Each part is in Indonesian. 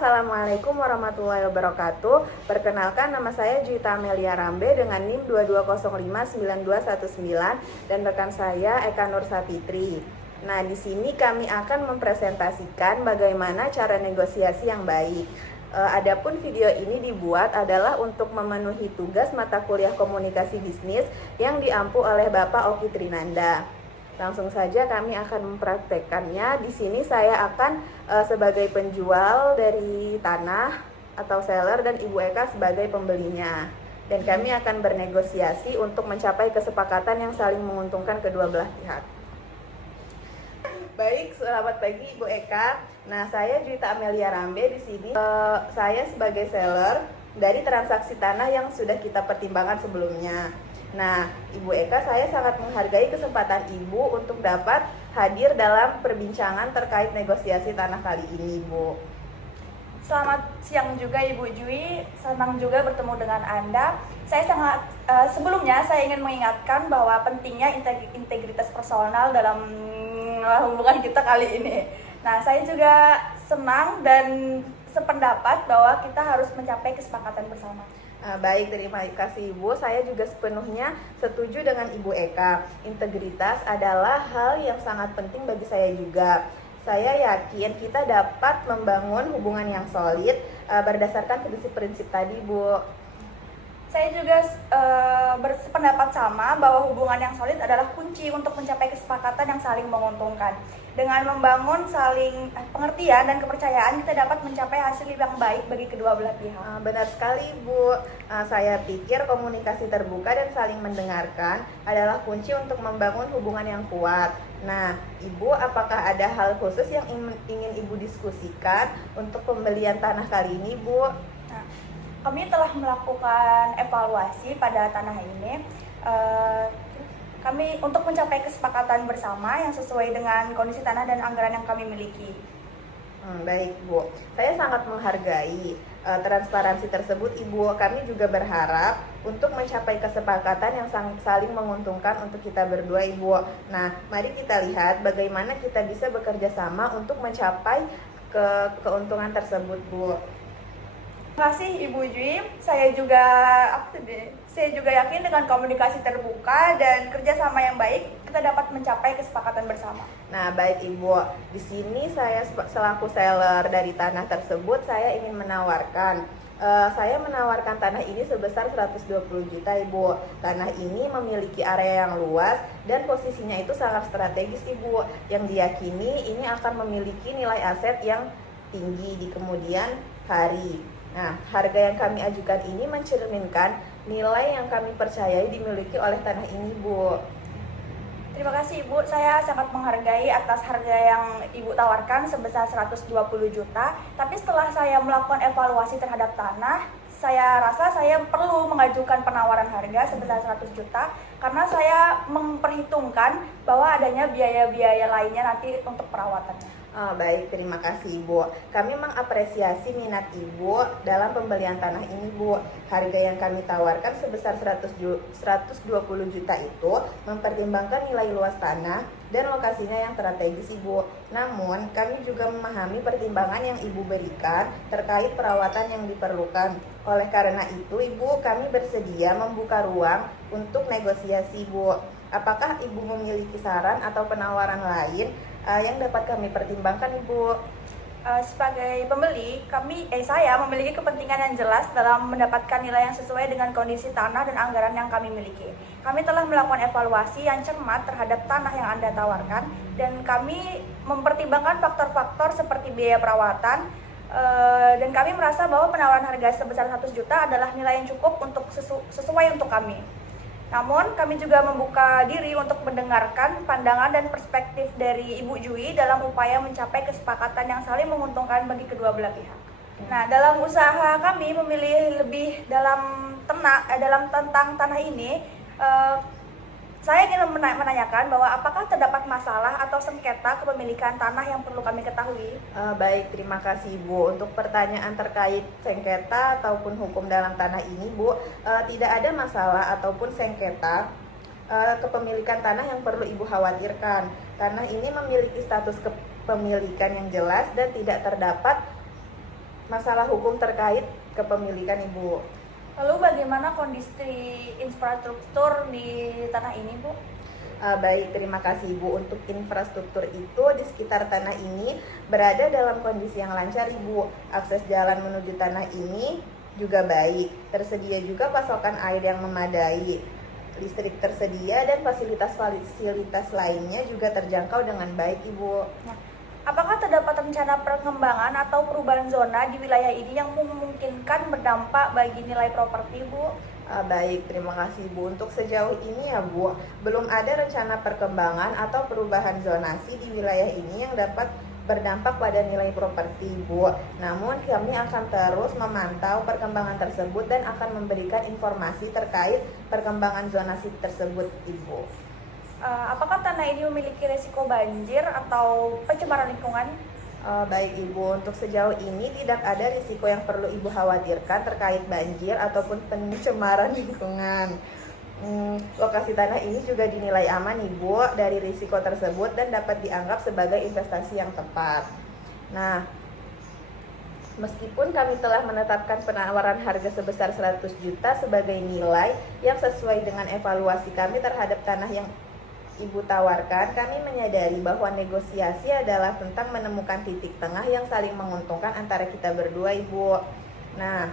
Assalamualaikum warahmatullahi wabarakatuh. Perkenalkan, nama saya Juwita Amelia Rambe dengan NIM 22059219 dan rekan saya Eka Nur Sapitri. Nah, di sini kami akan mempresentasikan bagaimana cara negosiasi yang baik. Adapun video ini dibuat adalah untuk memenuhi tugas mata kuliah komunikasi bisnis yang diampu oleh Bapak Oki Trinanda. Langsung saja kami akan mempraktekkannya. Di sini saya akan sebagai penjual dari tanah atau seller dan Ibu Eka sebagai pembelinya. Dan kami akan bernegosiasi untuk mencapai kesepakatan yang saling menguntungkan kedua belah pihak. Baik, selamat pagi Ibu Eka. Nah, saya Juwita Amelia Rambe di sini. Saya sebagai seller dari transaksi tanah yang sudah kita pertimbangkan sebelumnya. Nah, Ibu Eka, saya sangat menghargai kesempatan Ibu untuk dapat hadir dalam perbincangan terkait negosiasi tanah kali ini, Ibu. Selamat siang juga Ibu Jui, senang juga bertemu dengan Anda. Sebelumnya saya ingin mengingatkan bahwa pentingnya integritas personal dalam hubungan kita kali ini. Nah, saya juga senang dan sependapat bahwa kita harus mencapai kesepakatan bersama. Baik, terima kasih Ibu. Saya juga sepenuhnya setuju dengan Ibu Eka. Integritas adalah hal yang sangat penting bagi saya juga. Saya yakin kita dapat membangun hubungan yang solid berdasarkan prinsip-prinsip tadi, Bu. Saya juga bersependapat sama bahwa hubungan yang solid adalah kunci untuk mencapai kesepakatan yang saling menguntungkan. Dengan membangun saling pengertian dan kepercayaan, kita dapat mencapai hasil yang baik bagi kedua belah pihak. Benar sekali, Bu. Saya pikir komunikasi terbuka dan saling mendengarkan adalah kunci untuk membangun hubungan yang kuat. Nah, Ibu, apakah ada hal khusus yang ingin Ibu diskusikan untuk pembelian tanah kali ini, Bu? Nah, kami telah melakukan evaluasi pada tanah ini. Kami untuk mencapai kesepakatan bersama yang sesuai dengan kondisi tanah dan anggaran yang kami miliki. Baik, Bu. Saya sangat menghargai transparansi tersebut, Ibu. Kami juga berharap untuk mencapai kesepakatan yang saling menguntungkan untuk kita berdua, Ibu. Nah, mari kita lihat bagaimana kita bisa bekerja sama untuk mencapai keuntungan tersebut, Bu. Terima kasih Ibu Jui. Saya juga yakin dengan komunikasi terbuka dan kerjasama yang baik kita dapat mencapai kesepakatan bersama. Nah, baik Ibu. Di sini saya selaku seller dari tanah tersebut, saya ingin menawarkan. Saya menawarkan tanah ini sebesar 120 juta, Ibu. Tanah ini memiliki area yang luas dan posisinya itu sangat strategis, Ibu. Yang diyakini ini akan memiliki nilai aset yang tinggi di kemudian hari. Nah, harga yang kami ajukan ini mencerminkan nilai yang kami percayai dimiliki oleh tanah ini, Bu. Terima kasih Ibu, saya sangat menghargai atas harga yang Ibu tawarkan sebesar 120 juta. Tapi setelah saya melakukan evaluasi terhadap tanah, saya rasa saya perlu mengajukan penawaran harga sebesar 100 juta karena saya memperhitungkan bahwa adanya biaya-biaya lainnya nanti untuk perawatannya. Baik, terima kasih Ibu. Kami mengapresiasi minat Ibu dalam pembelian tanah ini, Bu. Harga yang kami tawarkan sebesar 120 juta itu mempertimbangkan nilai luas tanah dan lokasinya yang strategis, Ibu. Namun, kami juga memahami pertimbangan yang Ibu berikan terkait perawatan yang diperlukan. Oleh karena itu, Ibu, kami bersedia membuka ruang untuk negosiasi, Bu. Apakah Ibu memiliki saran atau penawaran lain yang dapat kami pertimbangkan, Ibu? Sebagai pembeli, saya memiliki kepentingan yang jelas dalam mendapatkan nilai yang sesuai dengan kondisi tanah dan anggaran yang kami miliki. Kami telah melakukan evaluasi yang cermat terhadap tanah yang Anda tawarkan dan kami mempertimbangkan faktor-faktor seperti biaya perawatan dan kami merasa bahwa penawaran harga sebesar 100 juta adalah nilai yang cukup untuk sesuai untuk kami. Namun, kami juga membuka diri untuk mendengarkan pandangan dan perspektif dari Ibu Jui dalam upaya mencapai kesepakatan yang saling menguntungkan bagi kedua belah pihak. Nah, dalam usaha kami memilih lebih dalam tentang tanah ini, saya ingin menanyakan bahwa apakah terdapat masalah atau sengketa kepemilikan tanah yang perlu kami ketahui? Baik, terima kasih Bu. Untuk pertanyaan terkait sengketa ataupun hukum dalam tanah ini, Bu, tidak ada masalah ataupun sengketa kepemilikan tanah yang perlu Ibu khawatirkan. Tanah ini memiliki status kepemilikan yang jelas dan tidak terdapat masalah hukum terkait kepemilikan Ibu. Lalu bagaimana kondisi infrastruktur di tanah ini, Bu? Baik, terima kasih Ibu. Untuk infrastruktur itu di sekitar tanah ini berada dalam kondisi yang lancar Ibu. Akses jalan menuju tanah ini juga baik. Tersedia juga pasokan air yang memadai. Listrik tersedia dan fasilitas-fasilitas lainnya juga terjangkau dengan baik Ibu. Nah, apakah terdapat rencana perkembangan atau perubahan zona di wilayah ini yang memungkinkan berdampak bagi nilai properti, Bu? Baik, terima kasih Bu. Untuk sejauh ini ya Bu, belum ada rencana perkembangan atau perubahan zonasi di wilayah ini yang dapat berdampak pada nilai properti Bu. Namun kami akan terus memantau perkembangan tersebut dan akan memberikan informasi terkait perkembangan zonasi tersebut Ibu. Apakah tanah ini memiliki risiko banjir atau pencemaran lingkungan? Baik Ibu, untuk sejauh ini tidak ada risiko yang perlu Ibu khawatirkan terkait banjir ataupun pencemaran lingkungan. Lokasi tanah ini juga dinilai aman Ibu dari risiko tersebut dan dapat dianggap sebagai investasi yang tepat. Nah, meskipun kami telah menetapkan penawaran harga sebesar 100 juta sebagai nilai yang sesuai dengan evaluasi kami terhadap tanah yang Ibu tawarkan, kami menyadari bahwa negosiasi adalah tentang menemukan titik tengah yang saling menguntungkan antara kita berdua Ibu. Nah,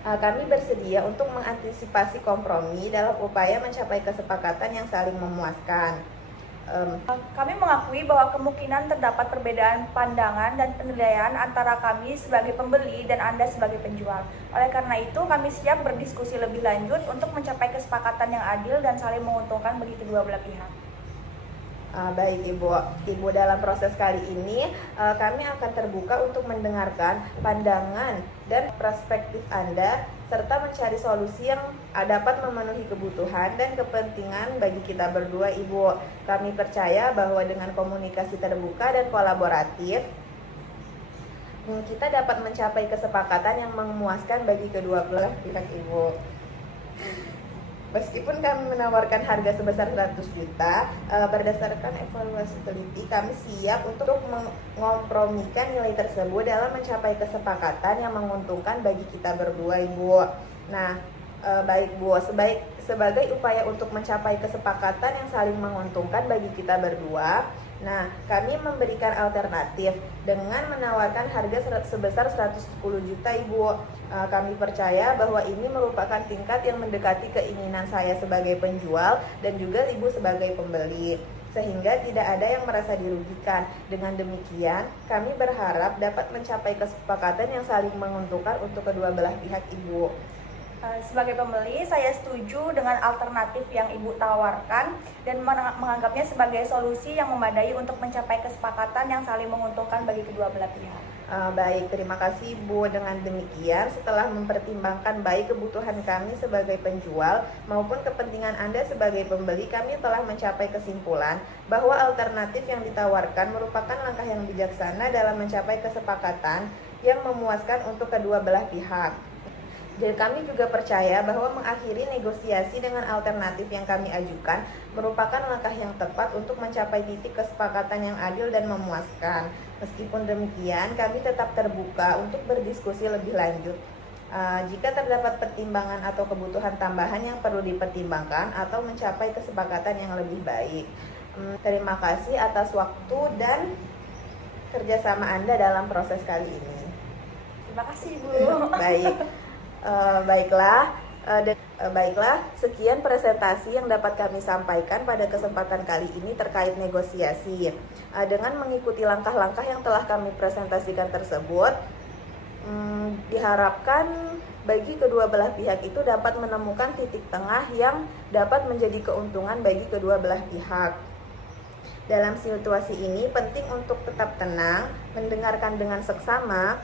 kami bersedia untuk mengantisipasi kompromi dalam upaya mencapai kesepakatan yang saling memuaskan. Kami mengakui bahwa kemungkinan terdapat perbedaan pandangan dan penilaian antara kami sebagai pembeli dan Anda sebagai penjual. Oleh karena itu, kami siap berdiskusi lebih lanjut untuk mencapai kesepakatan yang adil dan saling menguntungkan bagi kedua belah pihak. Baik Ibu, dalam proses kali ini kami akan terbuka untuk mendengarkan pandangan dan perspektif Anda serta mencari solusi yang dapat memenuhi kebutuhan dan kepentingan bagi kita berdua Ibu. Kami percaya bahwa dengan komunikasi terbuka dan kolaboratif kita dapat mencapai kesepakatan yang memuaskan bagi kedua belah pihak Ibu. Meskipun kami menawarkan harga sebesar 100 juta, berdasarkan evaluasi teliti, kami siap untuk mengkompromikan nilai tersebut dalam mencapai kesepakatan yang menguntungkan bagi kita berdua, Ibu. Nah, baik Bu, sebagai upaya untuk mencapai kesepakatan yang saling menguntungkan bagi kita berdua, nah, kami memberikan alternatif dengan menawarkan harga sebesar 110 juta, Ibu. Kami percaya bahwa ini merupakan tingkat yang mendekati keinginan saya sebagai penjual dan juga Ibu sebagai pembeli, sehingga tidak ada yang merasa dirugikan. Dengan demikian, kami berharap dapat mencapai kesepakatan yang saling menguntungkan untuk kedua belah pihak, Ibu. Sebagai pembeli, saya setuju dengan alternatif yang Ibu tawarkan dan menganggapnya sebagai solusi yang memadai untuk mencapai kesepakatan yang saling menguntungkan bagi kedua belah pihak. Baik, terima kasih Bu. Dengan demikian, setelah mempertimbangkan baik kebutuhan kami sebagai penjual maupun kepentingan Anda sebagai pembeli, kami telah mencapai kesimpulan bahwa alternatif yang ditawarkan merupakan langkah yang bijaksana dalam mencapai kesepakatan yang memuaskan untuk kedua belah pihak. Dan kami juga percaya bahwa mengakhiri negosiasi dengan alternatif yang kami ajukan merupakan langkah yang tepat untuk mencapai titik kesepakatan yang adil dan memuaskan. Meskipun demikian, kami tetap terbuka untuk berdiskusi lebih lanjut. Jika terdapat pertimbangan atau kebutuhan tambahan yang perlu dipertimbangkan atau mencapai kesepakatan yang lebih baik. Terima kasih atas waktu dan kerjasama Anda dalam proses kali ini. Terima kasih, Bu. Baik. Baiklah, sekian presentasi yang dapat kami sampaikan pada kesempatan kali ini terkait negosiasi. Dengan mengikuti langkah-langkah yang telah kami presentasikan tersebut, diharapkan bagi kedua belah pihak itu dapat menemukan titik tengah yang dapat menjadi keuntungan bagi kedua belah pihak. Dalam situasi ini penting untuk tetap tenang, mendengarkan dengan seksama,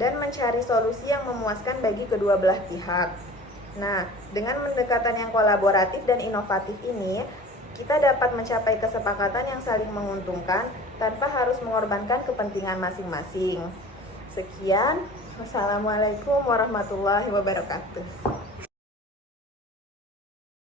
dan mencari solusi yang memuaskan bagi kedua belah pihak. Nah, dengan pendekatan yang kolaboratif dan inovatif ini, kita dapat mencapai kesepakatan yang saling menguntungkan tanpa harus mengorbankan kepentingan masing-masing. Sekian, wassalamualaikum warahmatullahi wabarakatuh.